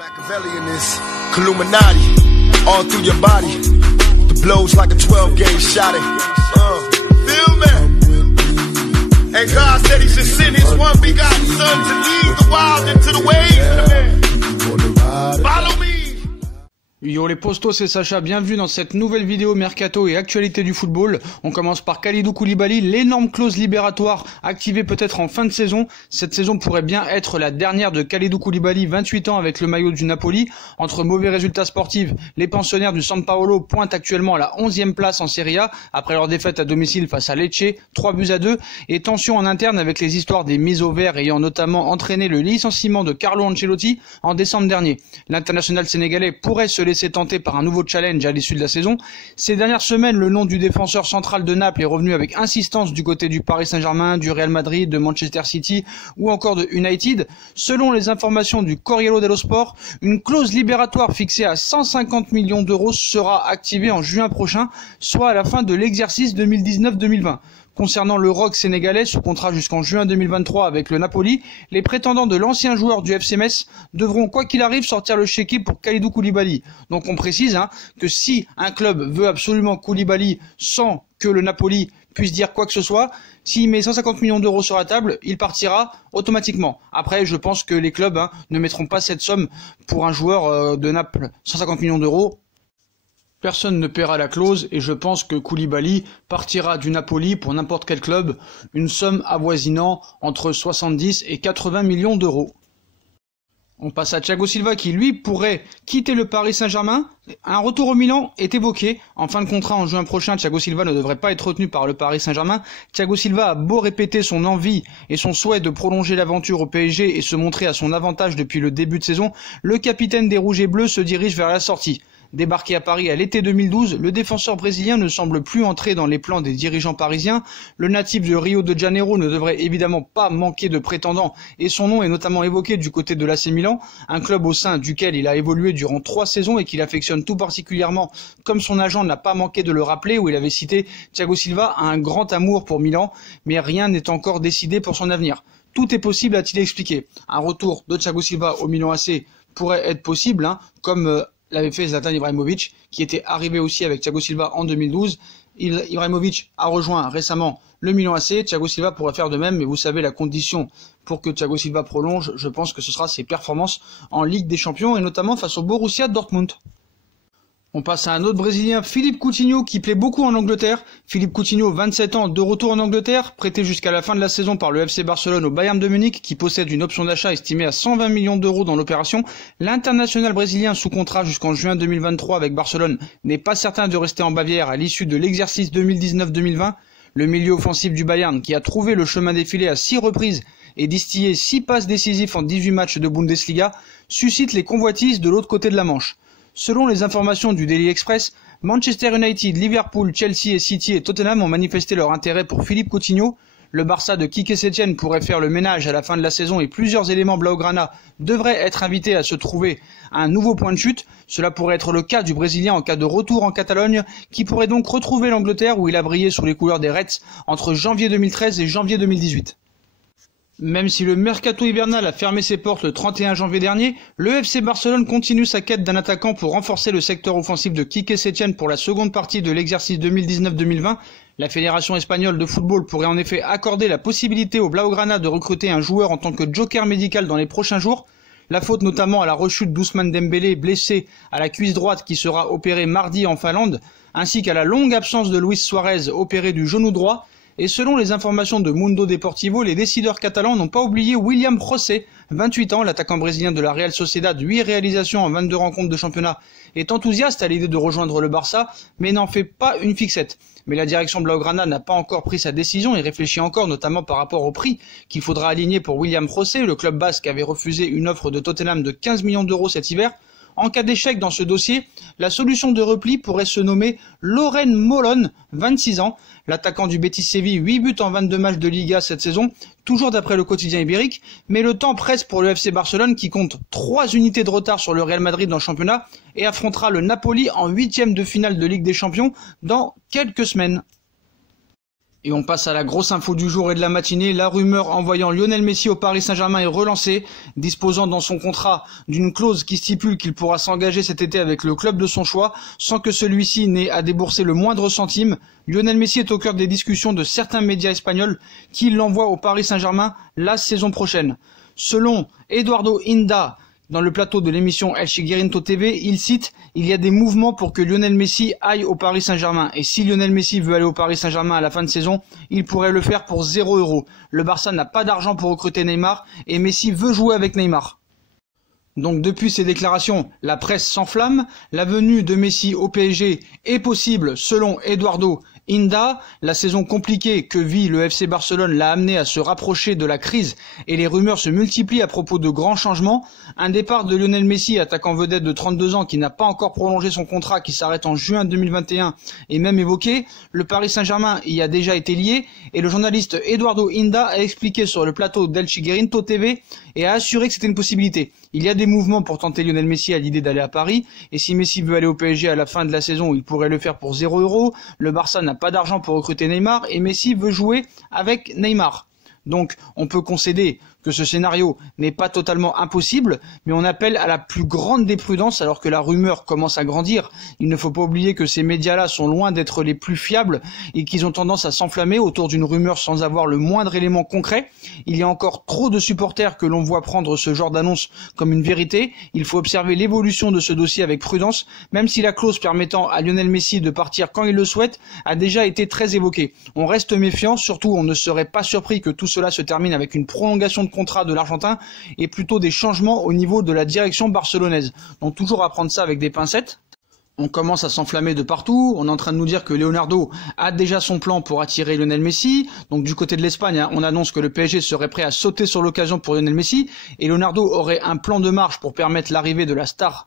Machiavelli in this Illuminati, all through your body. The blows like a 12-gauge shot. Feel me? And God said He should send His one begotten Son to lead the wild into the ways. Follow me. Yo les postos, c'est Sacha, bienvenue dans cette nouvelle vidéo mercato et actualité du football. On commence par Kalidou Koulibaly, l'énorme clause libératoire activée peut-être en fin de saison. Cette saison pourrait bien être la dernière de Kalidou Koulibaly, 28 ans avec le maillot du Napoli. Entre mauvais résultats sportifs, les pensionnaires du San Paolo pointent actuellement à la 11e place en Serie A après leur défaite à domicile face à Lecce, 3-2, et tension en interne avec les histoires des mises au vert ayant notamment entraîné le licenciement de Carlo Ancelotti en décembre dernier. L'international sénégalais pourrait se laisser tenté par un nouveau challenge à l'issue de la saison. Ces dernières semaines, le nom du défenseur central de Naples est revenu avec insistance du côté du Paris Saint-Germain, du Real Madrid, de Manchester City ou encore de United. Selon les informations du Corriere dello Sport, une clause libératoire fixée à 150 millions d'euros sera activée en juin prochain, soit à la fin de l'exercice 2019-2020. Concernant le Rock sénégalais, sous contrat jusqu'en juin 2023 avec le Napoli, les prétendants de l'ancien joueur du FC Metz devront quoi qu'il arrive sortir le chéquier pour Kalidou Koulibaly. Donc on précise que si un club veut absolument Koulibaly sans que le Napoli puisse dire quoi que ce soit, s'il met 150 millions d'euros sur la table, il partira automatiquement. Après, je pense que les clubs ne mettront pas cette somme pour un joueur de Naples, 150 millions d'euros. Personne ne paiera la clause et je pense que Koulibaly partira du Napoli pour n'importe quel club, une somme avoisinant entre 70 et 80 millions d'euros. On passe à Thiago Silva qui lui pourrait quitter le Paris Saint-Germain. Un retour au Milan est évoqué. En fin de contrat en juin prochain, Thiago Silva ne devrait pas être retenu par le Paris Saint-Germain. Thiago Silva a beau répéter son envie et son souhait de prolonger l'aventure au PSG et se montrer à son avantage depuis le début de saison, le capitaine des Rouges et Bleus se dirige vers la sortie. Débarqué à Paris à l'été 2012, le défenseur brésilien ne semble plus entrer dans les plans des dirigeants parisiens. Le natif de Rio de Janeiro ne devrait évidemment pas manquer de prétendants et son nom est notamment évoqué du côté de l'AC Milan, un club au sein duquel il a évolué durant 3 saisons et qu'il affectionne tout particulièrement, comme son agent n'a pas manqué de le rappeler où il avait cité Thiago Silva a un grand amour pour Milan, mais rien n'est encore décidé pour son avenir. Tout est possible, a-t-il expliqué. Un retour de Thiago Silva au Milan AC pourrait être possible, comme l'avait fait Zlatan Ibrahimovic, qui était arrivé aussi avec Thiago Silva en 2012. Ibrahimovic a rejoint récemment le Milan AC, Thiago Silva pourrait faire de même, mais vous savez la condition pour que Thiago Silva prolonge, je pense que ce sera ses performances en Ligue des Champions, et notamment face au Borussia Dortmund. On passe à un autre Brésilien, Philippe Coutinho, qui plaît beaucoup en Angleterre. Philippe Coutinho, 27 ans, de retour en Angleterre, prêté jusqu'à la fin de la saison par le FC Barcelone au Bayern de Munich, qui possède une option d'achat estimée à 120 millions d'euros dans l'opération. L'international brésilien sous contrat jusqu'en juin 2023 avec Barcelone n'est pas certain de rester en Bavière à l'issue de l'exercice 2019-2020. Le milieu offensif du Bayern, qui a trouvé le chemin défilé à 6 reprises et distillé 6 passes décisives en 18 matchs de Bundesliga, suscite les convoitises de l'autre côté de la Manche. Selon les informations du Daily Express, Manchester United, Liverpool, Chelsea et City et Tottenham ont manifesté leur intérêt pour Philippe Coutinho. Le Barça de Quique Setién pourrait faire le ménage à la fin de la saison et plusieurs éléments blaugrana devraient être invités à se trouver à un nouveau point de chute. Cela pourrait être le cas du Brésilien en cas de retour en Catalogne, qui pourrait donc retrouver l'Angleterre où il a brillé sous les couleurs des Reds entre janvier 2013 et janvier 2018. Même si le mercato hivernal a fermé ses portes le 31 janvier dernier, le FC Barcelone continue sa quête d'un attaquant pour renforcer le secteur offensif de Quique Setién pour la seconde partie de l'exercice 2019-2020. La Fédération espagnole de football pourrait en effet accorder la possibilité aux Blaugrana de recruter un joueur en tant que joker médical dans les prochains jours. La faute notamment à la rechute d'Ousmane Dembélé blessé à la cuisse droite qui sera opéré mardi en Finlande, ainsi qu'à la longue absence de Luis Suarez opéré du genou droit. Et selon les informations de Mundo Deportivo, les décideurs catalans n'ont pas oublié William José, 28 ans, l'attaquant brésilien de la Real Sociedad, 8 réalisations en 22 rencontres de championnat, est enthousiaste à l'idée de rejoindre le Barça, mais n'en fait pas une fixette. Mais la direction Blaugrana n'a pas encore pris sa décision et réfléchit encore, notamment par rapport au prix qu'il faudra aligner pour William José. Le club basque avait refusé une offre de Tottenham de 15 millions d'euros cet hiver. En cas d'échec dans ce dossier, la solution de repli pourrait se nommer Loren Molon, 26 ans, l'attaquant du Betis Séville, 8 buts en 22 matchs de Liga cette saison, toujours d'après le quotidien ibérique, mais le temps presse pour le FC Barcelone qui compte 3 unités de retard sur le Real Madrid dans le championnat et affrontera le Napoli en 8e de finale de Ligue des Champions dans quelques semaines. Et on passe à la grosse info du jour et de la matinée. La rumeur envoyant Lionel Messi au Paris Saint-Germain est relancée, disposant dans son contrat d'une clause qui stipule qu'il pourra s'engager cet été avec le club de son choix sans que celui-ci n'ait à débourser le moindre centime. Lionel Messi est au cœur des discussions de certains médias espagnols qui l'envoient au Paris Saint-Germain la saison prochaine. Selon Eduardo Inda, dans le plateau de l'émission El Chiguerinto TV, il cite « Il y a des mouvements pour que Lionel Messi aille au Paris Saint-Germain. Et si Lionel Messi veut aller au Paris Saint-Germain à la fin de saison, il pourrait le faire pour 0 €. Le Barça n'a pas d'argent pour recruter Neymar et Messi veut jouer avec Neymar. » Donc depuis ces déclarations, la presse s'enflamme. La venue de Messi au PSG est possible selon Eduardo Inda. La saison compliquée que vit le FC Barcelone l'a amené à se rapprocher de la crise et les rumeurs se multiplient à propos de grands changements. Un départ de Lionel Messi, attaquant vedette de 32 ans qui n'a pas encore prolongé son contrat qui s'arrête en juin 2021 est même évoqué. Le Paris Saint-Germain y a déjà été lié et le journaliste Eduardo Inda a expliqué sur le plateau d'El Chiguerinto TV et a assuré que c'était une possibilité. Il y a des mouvements pour tenter Lionel Messi à l'idée d'aller à Paris et si Messi veut aller au PSG à la fin de la saison, il pourrait le faire pour 0 €. Le Barça n'a pas d'argent pour recruter Neymar et Messi veut jouer avec Neymar. Donc on peut concéder que ce scénario n'est pas totalement impossible, mais on appelle à la plus grande des prudences alors que la rumeur commence à grandir. Il ne faut pas oublier que ces médias-là sont loin d'être les plus fiables et qu'ils ont tendance à s'enflammer autour d'une rumeur sans avoir le moindre élément concret. Il y a encore trop de supporters que l'on voit prendre ce genre d'annonce comme une vérité. Il faut observer l'évolution de ce dossier avec prudence, même si la clause permettant à Lionel Messi de partir quand il le souhaite a déjà été très évoquée. On reste méfiant, surtout on ne serait pas surpris que tout cela se termine avec une prolongation de contrat de l'Argentin et plutôt des changements au niveau de la direction barcelonaise. Donc toujours à prendre ça avec des pincettes. On commence à s'enflammer de partout. On est en train de nous dire que Leonardo a déjà son plan pour attirer Lionel Messi. Donc du côté de l'Espagne, on annonce que le PSG serait prêt à sauter sur l'occasion pour Lionel Messi et Leonardo aurait un plan de marche pour permettre l'arrivée de la star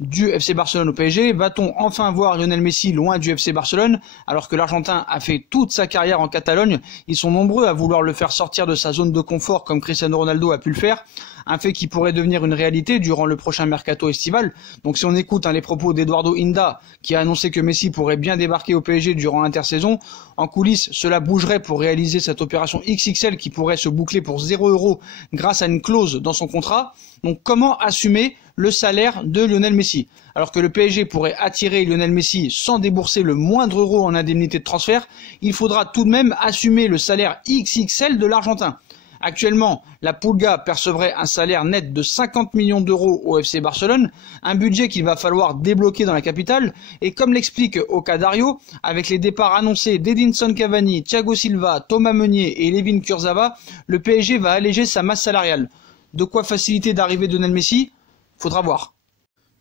du FC Barcelone au PSG. Va-t-on enfin voir Lionel Messi loin du FC Barcelone alors que l'Argentin a fait toute sa carrière en Catalogne? Ils sont nombreux à vouloir le faire sortir de sa zone de confort comme Cristiano Ronaldo a pu le faire. Un fait qui pourrait devenir une réalité durant le prochain mercato estival. Donc si on écoute les propos d'Eduardo Inda qui a annoncé que Messi pourrait bien débarquer au PSG durant l'intersaison, en coulisses cela bougerait pour réaliser cette opération XXL qui pourrait se boucler pour 0 € grâce à une clause dans son contrat. Donc comment assumer le salaire de Lionel Messi alors que le PSG pourrait attirer Lionel Messi sans débourser le moindre euro en indemnité de transfert? Il faudra tout de même assumer le salaire XXL de l'Argentin. Actuellement, la Pulga percevrait un salaire net de 50 millions d'euros au FC Barcelone, un budget qu'il va falloir débloquer dans la capitale, et comme l'explique Oka Dario, avec les départs annoncés d'Edinson Cavani, Thiago Silva, Thomas Meunier et Layvin Kurzawa, le PSG va alléger sa masse salariale. De quoi faciliter l'arrivée de Lionel Messi? Faudra voir.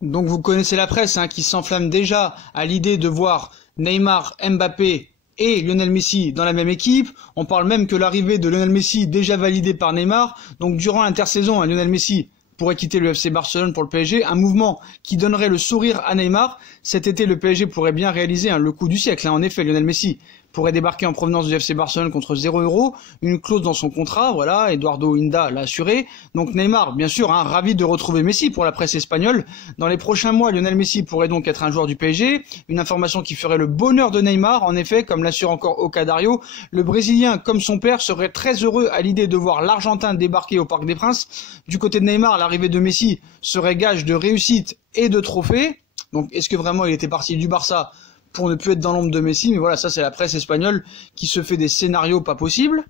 Donc vous connaissez la presse qui s'enflamme déjà à l'idée de voir Neymar, Mbappé et Lionel Messi dans la même équipe. On parle même que l'arrivée de Lionel Messi déjà validée par Neymar. Donc durant l'intersaison, Lionel Messi pourrait quitter le FC Barcelone pour le PSG, un mouvement qui donnerait le sourire à Neymar. Cet été, le PSG pourrait bien réaliser le coup du siècle. En effet, Lionel Messi pourrait débarquer en provenance du FC Barcelone contre 0 €, une clause dans son contrat, voilà, Eduardo Inda l'a assuré. Donc Neymar, bien sûr, ravi de retrouver Messi pour la presse espagnole. Dans les prochains mois, Lionel Messi pourrait donc être un joueur du PSG, une information qui ferait le bonheur de Neymar. En effet, comme l'assure encore Oka Dario, le Brésilien, comme son père, serait très heureux à l'idée de voir l'Argentin débarquer au Parc des Princes. Du côté de Neymar, l'arrivée de Messi serait gage de réussite et de trophée. Donc est-ce que vraiment il était parti du Barça pour ne plus être dans l'ombre de Messi? Mais voilà, ça c'est la presse espagnole qui se fait des scénarios pas possibles.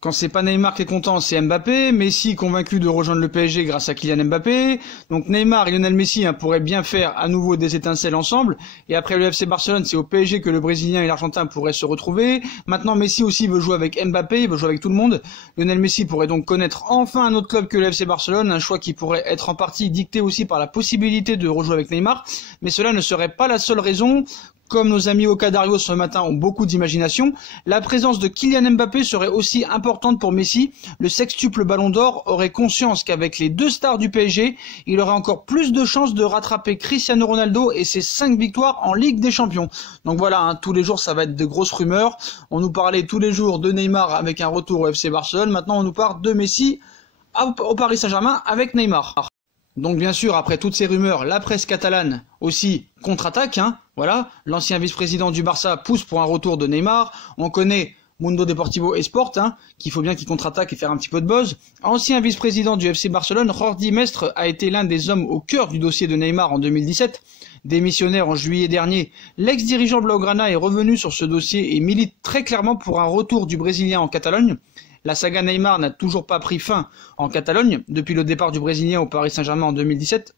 Quand c'est pas Neymar qui est content, c'est Mbappé. Messi convaincu de rejoindre le PSG grâce à Kylian Mbappé. Donc Neymar et Lionel Messi pourraient bien faire à nouveau des étincelles ensemble. Et après le FC Barcelone, c'est au PSG que le Brésilien et l'Argentin pourraient se retrouver. Maintenant Messi aussi veut jouer avec Mbappé, il veut jouer avec tout le monde. Lionel Messi pourrait donc connaître enfin un autre club que le FC Barcelone, un choix qui pourrait être en partie dicté aussi par la possibilité de rejouer avec Neymar. Mais cela ne serait pas la seule raison. Comme nos amis Oka Dario ce matin ont beaucoup d'imagination, la présence de Kylian Mbappé serait aussi importante pour Messi. Le sextuple Ballon d'Or aurait conscience qu'avec les deux stars du PSG, il aurait encore plus de chances de rattraper Cristiano Ronaldo et ses 5 victoires en Ligue des Champions. Donc voilà, tous les jours ça va être de grosses rumeurs. On nous parlait tous les jours de Neymar avec un retour au FC Barcelone. Maintenant on nous parle de Messi au Paris Saint-Germain avec Neymar. Donc bien sûr, après toutes ces rumeurs, la presse catalane aussi contre-attaque. Voilà, l'ancien vice-président du Barça pousse pour un retour de Neymar. On connaît Mundo Deportivo Esport, qu'il faut bien qu'il contre-attaque et faire un petit peu de buzz. Ancien vice-président du FC Barcelone, Jordi Mestre a été l'un des hommes au cœur du dossier de Neymar en 2017. Démissionnaire en juillet dernier, l'ex-dirigeant blaugrana est revenu sur ce dossier et milite très clairement pour un retour du Brésilien en Catalogne. La saga Neymar n'a toujours pas pris fin en Catalogne depuis le départ du Brésilien au Paris Saint-Germain en 2017.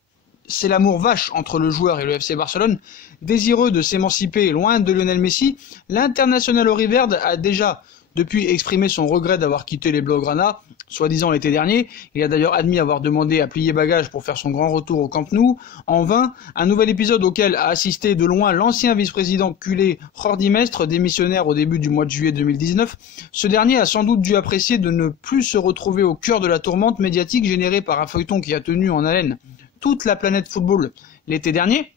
C'est l'amour vache entre le joueur et le FC Barcelone. Désireux de s'émanciper loin de Lionel Messi, l'international auriverde a déjà depuis exprimé son regret d'avoir quitté les Blaugrana, soi-disant l'été dernier. Il a d'ailleurs admis avoir demandé à plier bagages pour faire son grand retour au Camp Nou. En vain, un nouvel épisode auquel a assisté de loin l'ancien vice-président culé Jordi Mestre, démissionnaire au début du mois de juillet 2019. Ce dernier a sans doute dû apprécier de ne plus se retrouver au cœur de la tourmente médiatique générée par un feuilleton qui a tenu en haleine toute la planète football l'été dernier,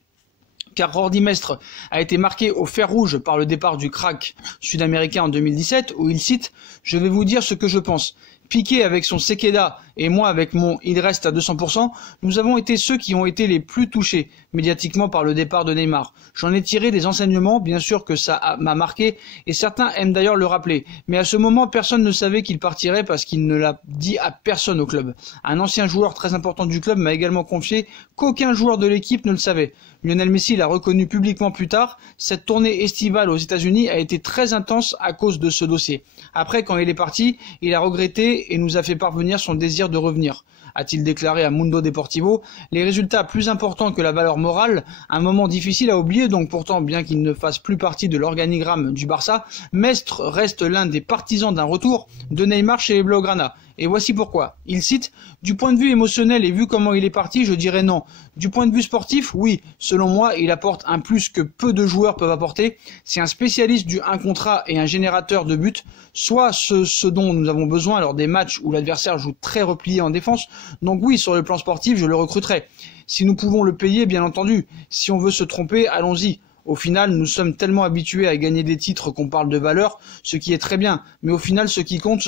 car Jordi Mestre a été marqué au fer rouge par le départ du crack sud-américain en 2017, où il cite « Je vais vous dire ce que je pense. Piqué avec son Sequeda et moi avec mon il reste à 200%, nous avons été ceux qui ont été les plus touchés médiatiquement par le départ de Neymar. J'en ai tiré des enseignements, bien sûr que ça m'a marqué, et certains aiment d'ailleurs le rappeler. Mais à ce moment, personne ne savait qu'il partirait parce qu'il ne l'a dit à personne au club. Un ancien joueur très important du club m'a également confié qu'aucun joueur de l'équipe ne le savait. Lionel Messi l'a reconnu publiquement plus tard. Cette tournée estivale aux États-Unis a été très intense à cause de ce dossier. Après, quand il est parti, il a regretté et nous a fait parvenir son désir de revenir, a-t-il déclaré à Mundo Deportivo. Les résultats plus importants que la valeur morale, un moment difficile à oublier donc pourtant, bien qu'il ne fasse plus partie de l'organigramme du Barça, Mestre reste l'un des partisans d'un retour de Neymar chez les Blaugrana. Et voici pourquoi. Il cite « Du point de vue émotionnel et vu comment il est parti, je dirais non. Du point de vue sportif, oui. Selon moi, il apporte un plus que peu de joueurs peuvent apporter. C'est un spécialiste du 1 contre 1 et un générateur de buts, soit ce dont nous avons besoin lors des matchs où l'adversaire joue très replié en défense. Donc oui, sur le plan sportif, je le recruterai. Si nous pouvons le payer, bien entendu. Si on veut se tromper, allons-y. Au final, nous sommes tellement habitués à gagner des titres qu'on parle de valeur, ce qui est très bien. Mais au final, ce qui compte,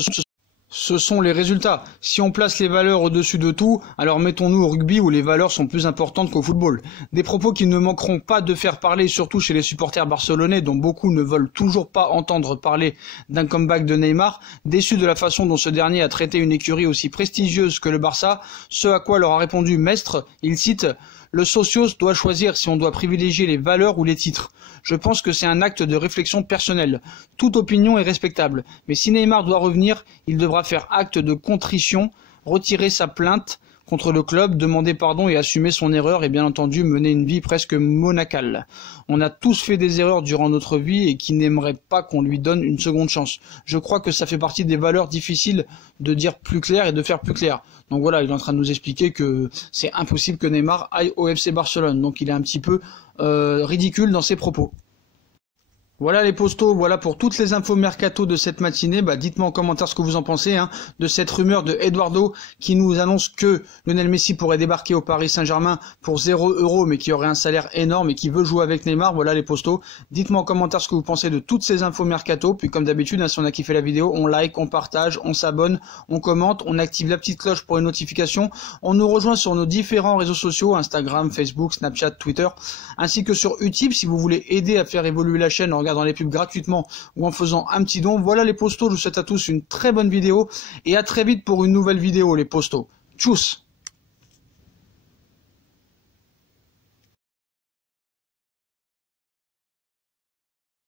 ce sont les résultats. Si on place les valeurs au-dessus de tout, alors mettons-nous au rugby où les valeurs sont plus importantes qu'au football. Des propos qui ne manqueront pas de faire parler, surtout chez les supporters barcelonais dont beaucoup ne veulent toujours pas entendre parler d'un comeback de Neymar, déçus de la façon dont ce dernier a traité une écurie aussi prestigieuse que le Barça, ce à quoi leur a répondu Mestre, il cite « Le socios doit choisir si on doit privilégier les valeurs ou les titres. Je pense que c'est un acte de réflexion personnelle. Toute opinion est respectable. Mais si Neymar doit revenir, il devra faire acte de contrition, retirer sa plainte contre le club, demander pardon et assumer son erreur et bien entendu mener une vie presque monacale. On a tous fait des erreurs durant notre vie et qui n'aimerait pas qu'on lui donne une seconde chance. Je crois que ça fait partie des valeurs difficiles de dire plus clair et de faire plus clair. Donc voilà, il est en train de nous expliquer que c'est impossible que Neymar aille au FC Barcelone. Donc il est un petit peu ridicule dans ses propos. Voilà les postos, voilà pour toutes les infos mercato de cette matinée. Dites-moi en commentaire ce que vous en pensez de cette rumeur de Eduardo qui nous annonce que Lionel Messi pourrait débarquer au Paris Saint-Germain pour 0 € mais qui aurait un salaire énorme et qui veut jouer avec Neymar. Voilà les postos. Dites-moi en commentaire ce que vous pensez de toutes ces infos mercato. Puis comme d'habitude, si on a kiffé la vidéo, on like, on partage, on s'abonne, on commente, on active la petite cloche pour une notification. On nous rejoint sur nos différents réseaux sociaux, Instagram, Facebook, Snapchat, Twitter, ainsi que sur Utip si vous voulez aider à faire évoluer la chaîne en regardant les pubs gratuitement ou en faisant un petit don. Voilà les postos, je vous souhaite à tous une très bonne vidéo et à très vite pour une nouvelle vidéo les postos. Tchuss.